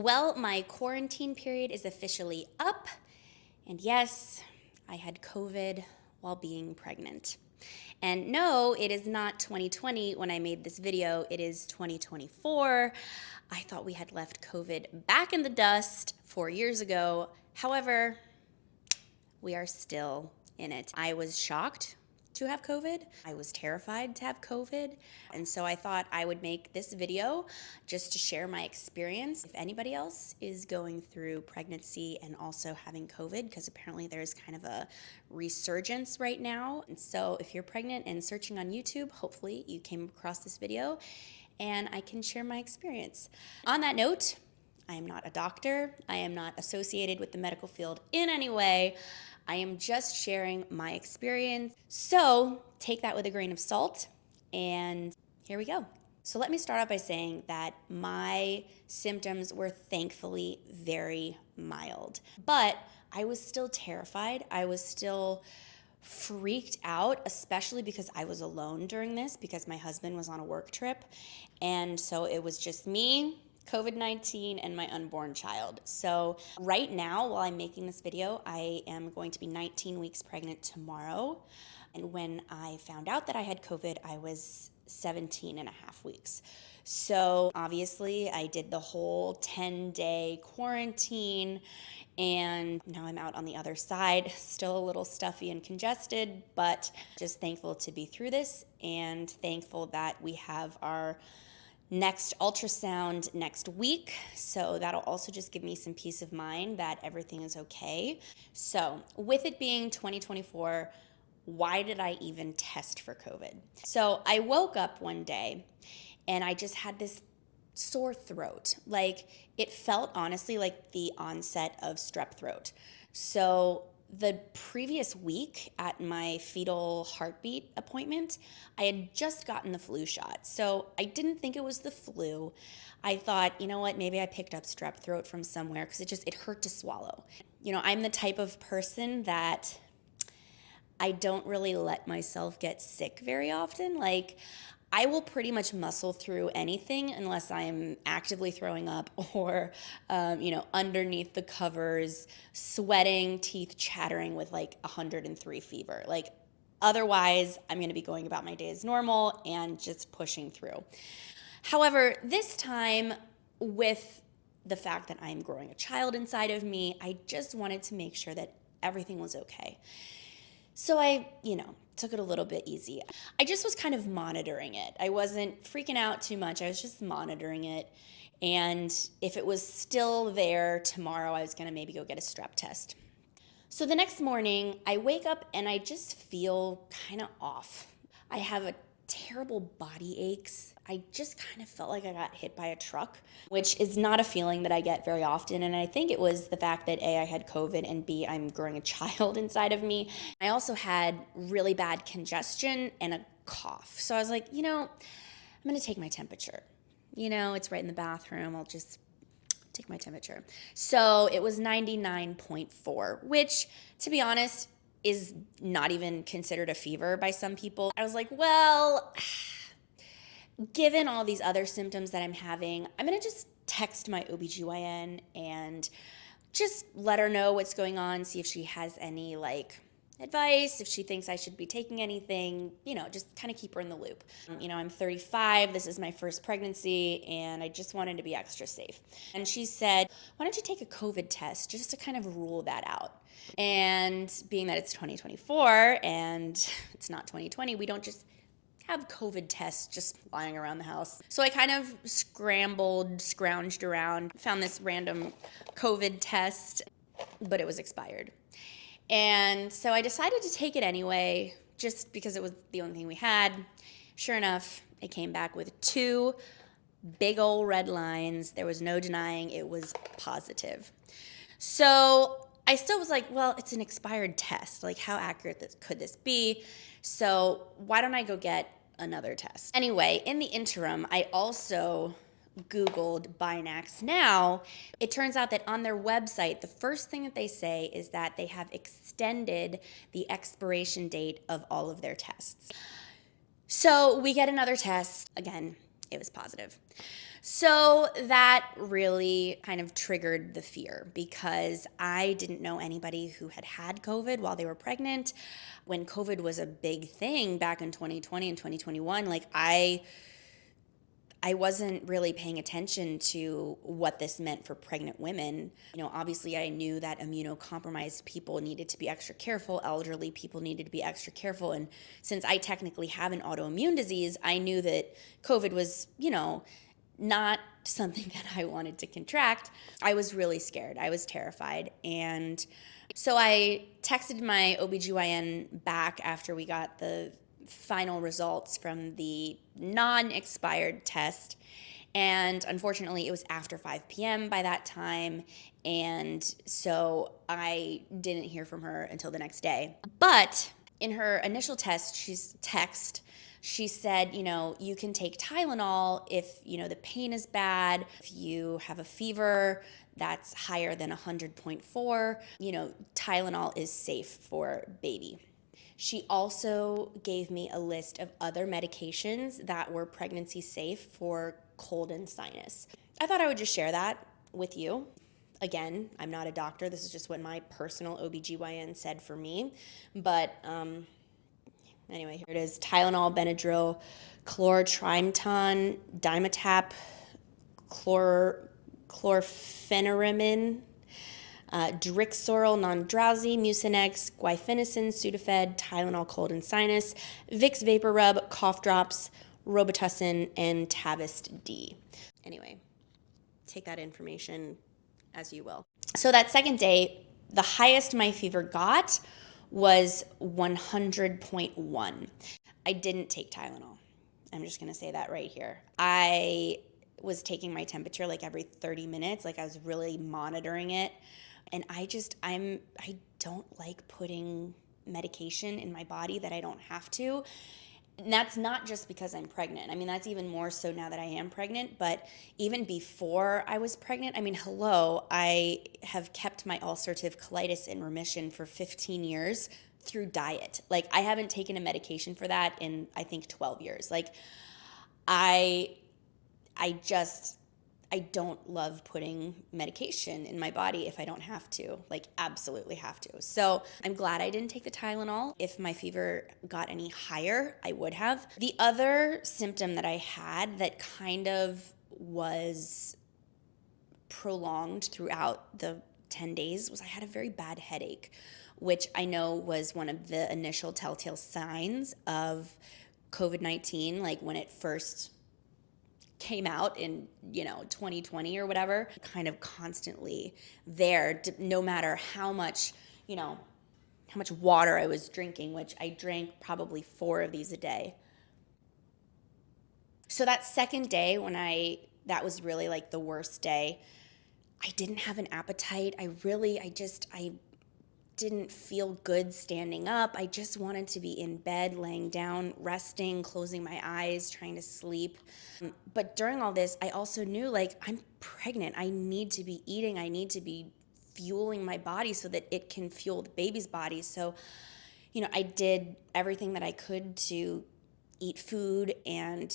Well, my quarantine period is officially up, and yes, I had COVID while being pregnant. And no, it is not 2020 when I made this video, it is 2024. I thought we had left COVID back in the dust 4 years ago. However, we are still in it. I was shocked to have COVID. I was terrified to have COVID. And so I thought I would make this video just to share my experience. If anybody else is going through pregnancy and also having COVID, because apparently there's kind of a resurgence right now. And so if you're pregnant and searching on YouTube, hopefully you came across this video and I can share my experience. On that note, I am not a doctor. I am not associated with the medical field in any way. I am just sharing my experience. So take that with a grain of salt, and here we go. So let me start out by saying that my symptoms were thankfully very mild, but I was still terrified. I was still freaked out, especially because I was alone during this because my husband was on a work trip. And so it was just me, COVID-19, and my unborn child. So right now, while I'm making this video, I am going to be 19 weeks pregnant tomorrow. And when I found out that I had COVID, I was 17 and a half weeks. So obviously I did the whole 10-day quarantine, and now I'm out on the other side, still a little stuffy and congested, but just thankful to be through this and thankful that we have our next ultrasound next week. So that'll also just give me some peace of mind that everything is okay. So with it being 2024, why did I even test for COVID? So I woke up one day and I just had this sore throat. Like, it felt honestly like the onset of strep throat. So the previous week at my fetal heartbeat appointment, I had just gotten the flu shot. So I didn't think it was the flu. I thought, you know what, maybe I picked up strep throat from somewhere because it hurt to swallow. You know, I'm the type of person that I don't really let myself get sick very often. Like, I will pretty much muscle through anything unless I'm actively throwing up or, underneath the covers, sweating, teeth chattering with like 103 fever. Like, otherwise, I'm going to be going about my day as normal and just pushing through. However, this time, with the fact that I'm growing a child inside of me, I just wanted to make sure that everything was okay. So I, took it a little bit easy. I just was kind of monitoring it. I wasn't freaking out too much. I was just monitoring it. And if it was still there tomorrow, I was going to maybe go get a strep test. So the next morning, I wake up and I just feel kind of off. I have a terrible body aches. I just kind of felt like I got hit by a truck, which is not a feeling that I get very often. And I think it was the fact that A, I had COVID, and B, I'm growing a child inside of me. I also had really bad congestion and a cough. So I was like, I'm going to take my temperature. It's right in the bathroom. I'll just take my temperature. So it was 99.4, which, to be honest, is not even considered a fever by some people. I was like, well, given all these other symptoms that I'm having, I'm gonna just text my OBGYN and just let her know what's going on, see if she has any advice, if she thinks I should be taking anything, just kind of keep her in the loop. I'm 35, this is my first pregnancy, and I just wanted to be extra safe. And she said, why don't you take a COVID test just to kind of rule that out? And being that it's 2024 and it's not 2020, we don't just have COVID tests just lying around the house. So I kind of scrounged around, found this random COVID test, but it was expired. And so I decided to take it anyway, just because it was the only thing we had. Sure enough, it came back with 2 big old red lines. There was no denying it was positive. So I still was like, well, it's an expired test. Like, how accurate could this be? So why don't I go get another test? Anyway, in the interim, I also Googled Binax Now. It turns out that on their website, the first thing that they say is that they have extended the expiration date of all of their tests. So we get another test. Again, it was positive. So that really kind of triggered the fear because I didn't know anybody who had had COVID while they were pregnant. When COVID was a big thing back in 2020 and 2021, like I wasn't really paying attention to what this meant for pregnant women. You know, obviously I knew that immunocompromised people needed to be extra careful, elderly people needed to be extra careful. And since I technically have an autoimmune disease, I knew that COVID was, not something that I wanted to contract. I was really scared. I was terrified. And so I texted my OBGYN back after we got the final results from the non-expired test. And unfortunately, it was after 5 p.m. by that time. And so I didn't hear from her until the next day. But in her initial text, she said, you can take Tylenol if, the pain is bad, if you have a fever that's higher than 100.4, Tylenol is safe for baby. She also gave me a list of other medications that were pregnancy safe for cold and sinus. I thought I would just share that with you. Again, I'm not a doctor. This is just what my personal OBGYN said for me. But anyway, here it is. Tylenol, Benadryl, chlorotrimton, Dimetap, chlorpheniramine, Drixoral non-drowsy, Mucinex, Guaifenesin, Sudafed, Tylenol cold and sinus, Vicks Vapor Rub, cough drops, Robitussin, and Tavist D. Anyway, take that information as you will. So that second day, the highest my fever got was 100.1. I didn't take Tylenol. I'm just going to say that right here. I was taking my temperature like every 30 minutes. Like I was really monitoring it. And I don't like putting medication in my body that I don't have to. And that's not just because I'm pregnant. I mean, that's even more so now that I am pregnant. But even before I was pregnant, I have kept my ulcerative colitis in remission for 15 years through diet. Like, I haven't taken a medication for that in, I think, 12 years. Like, I don't love putting medication in my body if I don't have to, like absolutely have to. So I'm glad I didn't take the Tylenol. If my fever got any higher, I would have. The other symptom that I had that kind of was prolonged throughout the 10 days was I had a very bad headache, which I know was one of the initial telltale signs of COVID-19, like when it first came out in 2020 or whatever, kind of constantly there, no matter how much water I was drinking, which I drank probably 4 of these a day. So that second day that was really like the worst day. I didn't have an appetite. I didn't feel good standing up. I just wanted to be in bed, laying down, resting, closing my eyes, trying to sleep. But during all this, I also knew, like, I'm pregnant. I need to be eating. I need to be fueling my body so that it can fuel the baby's body. So, I did everything that I could to eat food and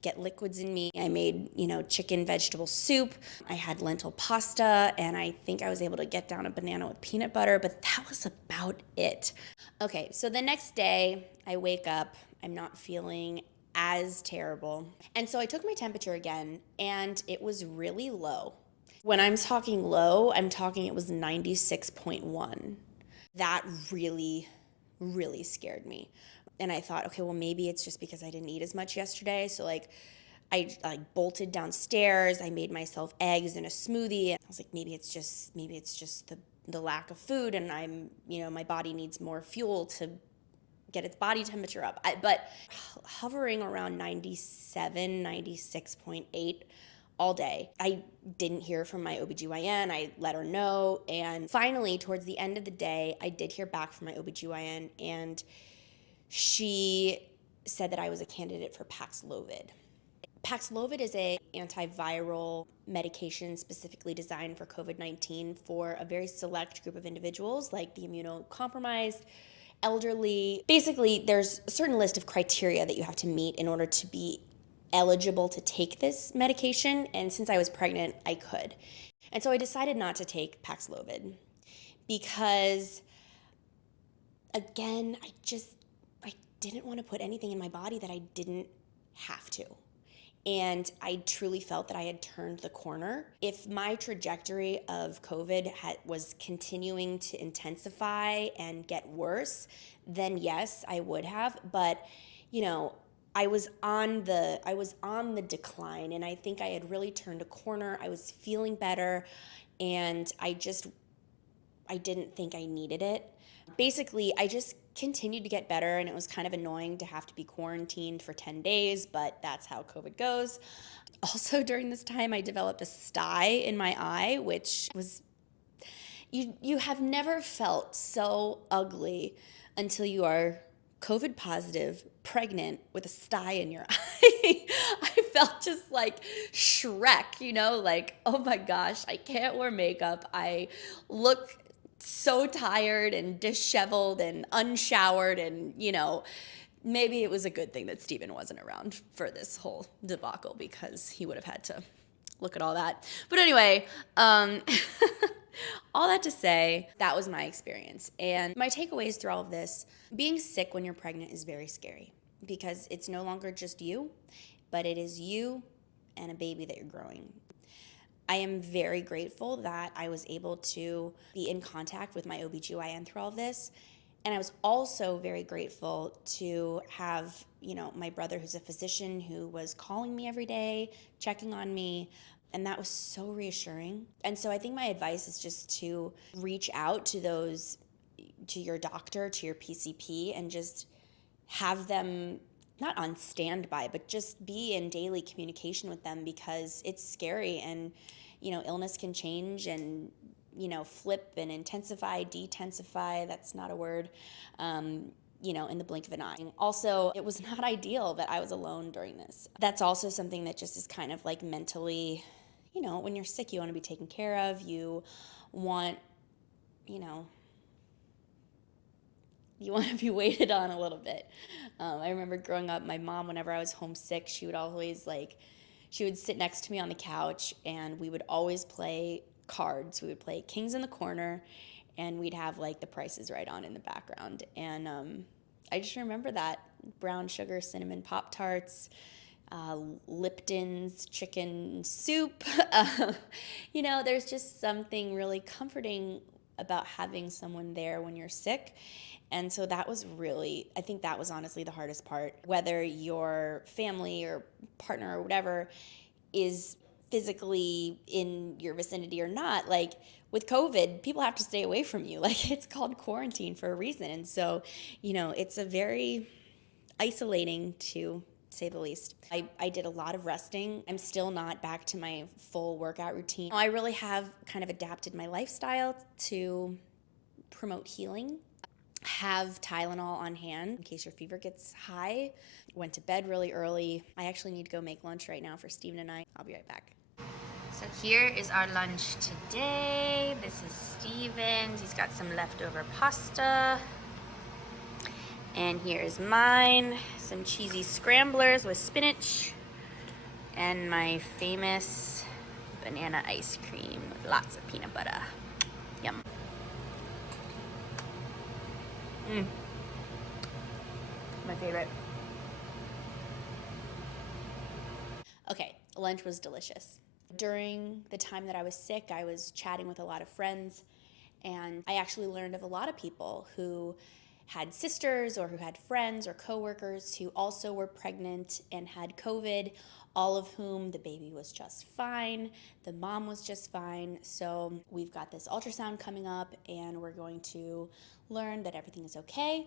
get liquids in me. I made, chicken vegetable soup. I had lentil pasta, and I think I was able to get down a banana with peanut butter, but that was about it. Okay, so the next day I wake up, I'm not feeling as terrible. And so I took my temperature again, and it was really low. When I'm talking low, I'm talking it was 96.1. That really, really scared me. And I thought, okay, well, maybe it's just because I didn't eat as much yesterday. So I bolted downstairs. I made myself eggs and a smoothie. I was like, maybe it's just the lack of food, and my body needs more fuel to get its body temperature up. But hovering around 97, 96.8 all day. I didn't hear from my OBGYN. I let her know. And finally, towards the end of the day, I did hear back from my OBGYN, and she said that I was a candidate for Paxlovid. Paxlovid is an antiviral medication specifically designed for COVID-19 for a very select group of individuals, like the immunocompromised, elderly. Basically, there's a certain list of criteria that you have to meet in order to be eligible to take this medication, and since I was pregnant, I could. And so I decided not to take Paxlovid because, again, I didn't want to put anything in my body that I didn't have to. And I truly felt that I had turned the corner. If my trajectory of COVID was continuing to intensify and get worse, then yes, I would have. But, you know, I was on the decline, and I think I had really turned a corner. I was feeling better, and I didn't think I needed it. Basically, I just continued to get better, and it was kind of annoying to have to be quarantined for 10 days, but that's how COVID goes. Also, during this time, I developed a sty in my eye, which was, you have never felt so ugly until you are COVID positive, pregnant, with a sty in your eye. I felt just like Shrek, you know, like, oh my gosh, I can't wear makeup. I look so tired and disheveled and unshowered, and, you know, maybe it was a good thing that Steven wasn't around for this whole debacle, because he would have had to look at all that. But anyway, all that to say, that was my experience. And my takeaways through all of this: being sick when you're pregnant is very scary, because it's no longer just you, but it is you and a baby that you're growing. I am very grateful that I was able to be in contact with my OBGYN through all of this. And I was also very grateful to have, you know, my brother, who's a physician, who was calling me every day, checking on me. And that was so reassuring. And so I think my advice is just to reach out to your doctor, to your PCP, and just have them not on standby, but just be in daily communication with them, because it's scary, and, you know, illness can change and, you know, flip and intensify, detensify, that's not a word, you know, in the blink of an eye. Also, it was not ideal that I was alone during this. That's also something that just is kind of like mentally, you know, when you're sick, you want to be taken care of. You want, you know, you want to be waited on a little bit. I remember growing up, my mom, whenever I was homesick, she would sit next to me on the couch, and we would always play cards. We would play Kings in the Corner, and we'd have like The Price is Right on in the background. And I just remember that. Brown sugar cinnamon Pop-Tarts, Lipton's chicken soup. You know, there's just something really comforting about having someone there when you're sick. And so that was really, I think that was honestly the hardest part. Whether your family or partner or whatever is physically in your vicinity or not, like with COVID, people have to stay away from you. Like, it's called quarantine for a reason. And so, you know, it's a very isolating, to say the least. I did a lot of resting. I'm still not back to my full workout routine. I really have kind of adapted my lifestyle to promote healing. Have Tylenol on hand in case your fever gets high. Went to bed really early. I actually need to go make lunch right now for Steven and I. I'll be right back. So here is our lunch today. This is Steven's. He's got some leftover pasta. And here's mine. Some cheesy scramblers with spinach. And my famous banana ice cream with lots of peanut butter. Yum. My favorite. Okay, lunch was delicious. During the time that I was sick, I was chatting with a lot of friends, and I actually learned of a lot of people who had sisters or who had friends or coworkers who also were pregnant and had COVID, all of whom the baby was just fine, the mom was just fine. So we've got this ultrasound coming up, and we're going to learn that everything is okay.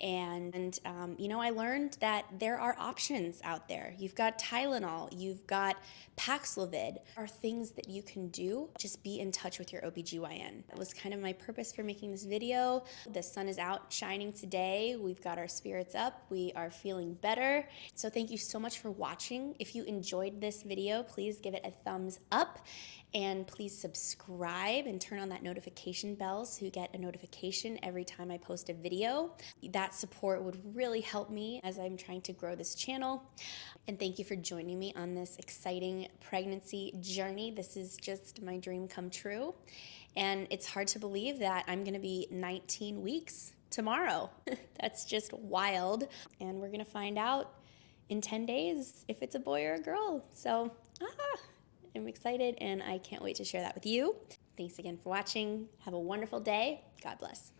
And you know, I learned that there are options out there. You've got Tylenol, you've got Paxlovid, are things that you can do. Just be in touch with your OBGYN. That was kind of my purpose for making this video. The sun is out shining today. We've got our spirits up. We are feeling better. So thank you so much for watching. If you enjoyed this video, please give it a thumbs up. And please subscribe and turn on that notification bell so you get a notification every time I post a video. That support would really help me as I'm trying to grow this channel. And thank you for joining me on this exciting pregnancy journey. This is just my dream come true. And it's hard to believe that I'm gonna be 19 weeks tomorrow. That's just wild. And we're gonna find out in 10 days if it's a boy or a girl. So, I'm excited and I can't wait to share that with you. Thanks again for watching. Have a wonderful day. God bless.